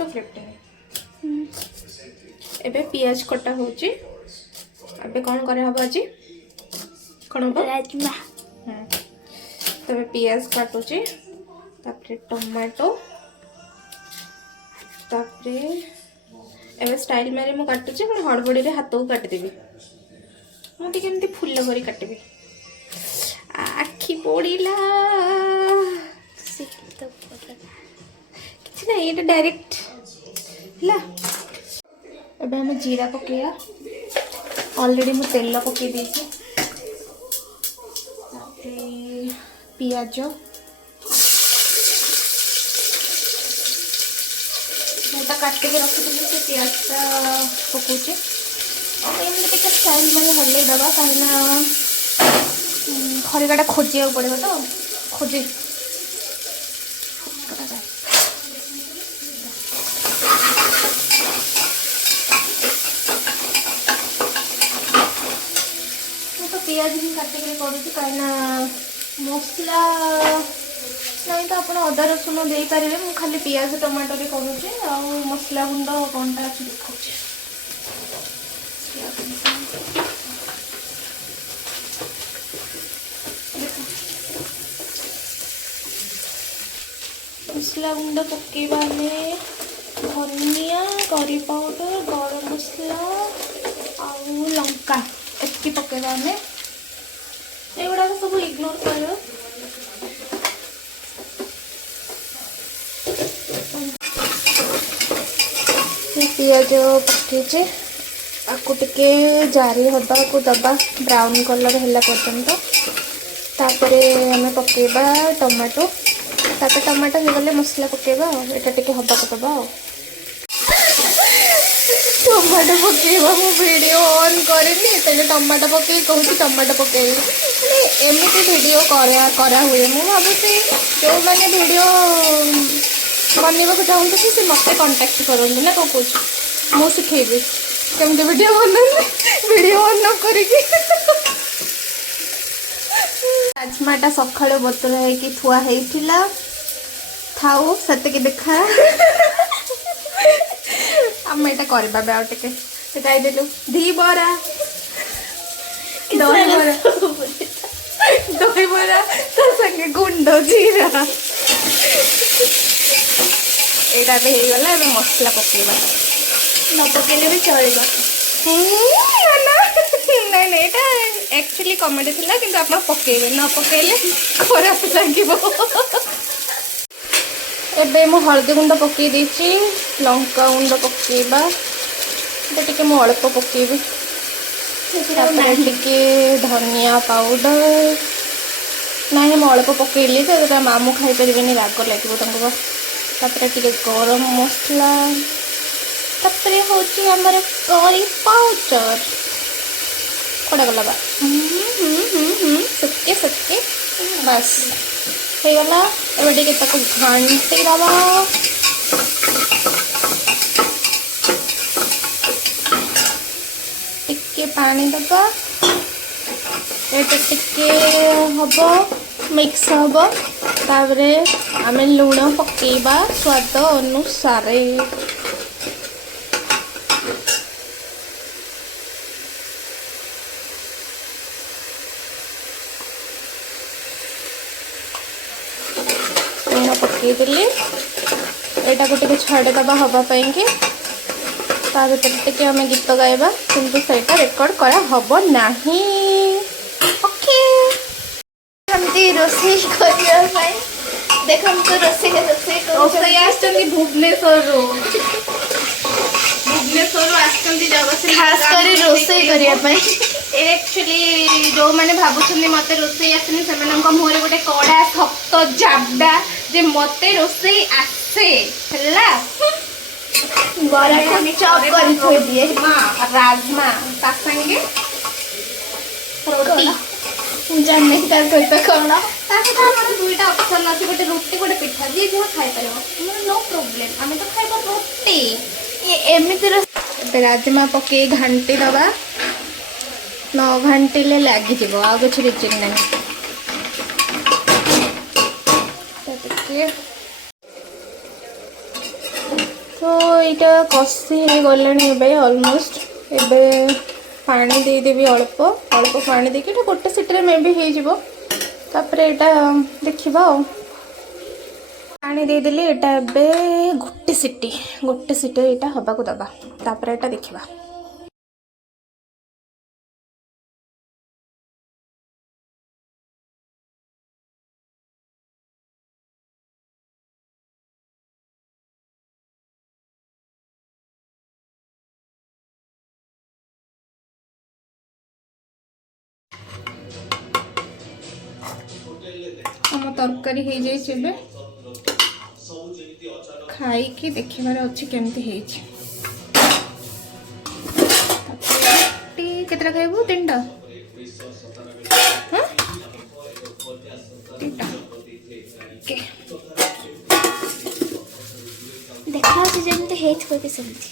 तो फ्लिप्ट एबे पियाज कटा होची एबे कौन करे हबो जी कौन हबो राजमा तबे पियाज काटुची तापरे टमाटो तापरे एबे स्टाइल मारे मु काटुची पण हड़बड़ी रे हाथ को काट देबी मु टिके एमती फुल करी काटबी आखी पड़ीला किछि ना ये डायरेक्ट ला अब हम जीरा पकेया ऑलरेडी मु तेल पके देछि पियाज मुटा काट के रखी से पियाज पकाउछे एमती टिके स्टाइल माने हल्ले दबा कहीं खरीगाटा खोजिया पड़े तो खोजे पियाज भी काटिक करुँच कहीं मसला नहीं तो आप अदा रसुण दे पारे मुझे खाली पियाज टमाटो करुँचे आ मसला गुंड कौन टा अच्छी देखा मसला गुंड पकेबा धनिया करी पाउडर गरम मसला आ लंका एति पकेबा एगुड़ा सब इग्नोर कर पियाज पके आपको टिके जारी हवा को दबा ब्राउन कलर है पर्यंत तापरे आम पकेबा टमाटो तापर टमाटो हो गले मसला पकेबा एटा टिके हवा को दबा टमाटो पकेबा मु वीडियो ऑन करेनी तेरे टमाटो पके कहूँ टमाटो पके एमती वीडियो करा हुए मु भावुची जो मैंने वीडियो बनवा को चाहते सी मत कांटेक्ट करते ना कौन कौन मु शिखेबी केमती वीडियो बना वीडियो ऑन न करी राजमाटा सकाळु बतुरा है थुआ होता थाऊ से देखा आम यहाँ करवा आउ टे गाईदेलु धी बरा दही बरा तो संगे गुंड जीरा यहाँ भी हो गला मसला पकेबा न पकेले भी चलेगा नहीं नहीं ये एक्चुअली कमेडी थिला किंतु आप पकेबे न पकेले खराब लगे एबे मु हल्दी गुंड पके देछि लंका गुंड पकेबा टे मु अल्प पकेबी टिके धनिया पाउडर नहीं मु अल्प पकेली तो मामू खाई पारे राग लगे टिके गरम मसला तापर हूँ आमर करी पाउडर कड़ा गला बा सुके सुके बस हो गला एबे टिके ताको घांटी दबा टिके पानी दबा एटा टिके हबो मिक्स हबो ताबरे आमे लूण पकेबा स्वाद अनुसार पकईदेली यहाँ को छाड़ीदबा हाँपाई कि ता भर टे आम गीत गाइबा किंतु सेटा रेकर्ड करा हब नाही ओके हमती रोसे करने देखो तो रोसे भुवनेश्वर खास कर रोसे करने एक्चुअली जो मैंने भावुं मत रोसे आसनी से मुहर गोटे कड़ा शक्त जाबा जे मत रोसे आसे राजमा ता संगे रोटी जाने सहित कौन दुईटा ऑप्शन अच्छे गोटे रोटी गोटे पिठा जी जो खाई पार नो प्रॉब्लम आम तो खाइबा रोटी एमती राजमा पके घांटी दबा न घांटिले लगिज आ कि रिचिंग ना तो यहाँ कषि गलानी ऑलमोस्ट एबे पानी देदेवी अल्प अल्प पानी देके गोटे सीटी मे भी हो यहाँ देखा पानी देदेली यहाँ एबे गोटे सीटी यहाँ हवा को दबा तापर यहाँ देखा आम तरकारी हो जाए खाई देखार अच्छे केमती केतटा खाइबू 3टा हाँ 3टा देखा जमी सेमती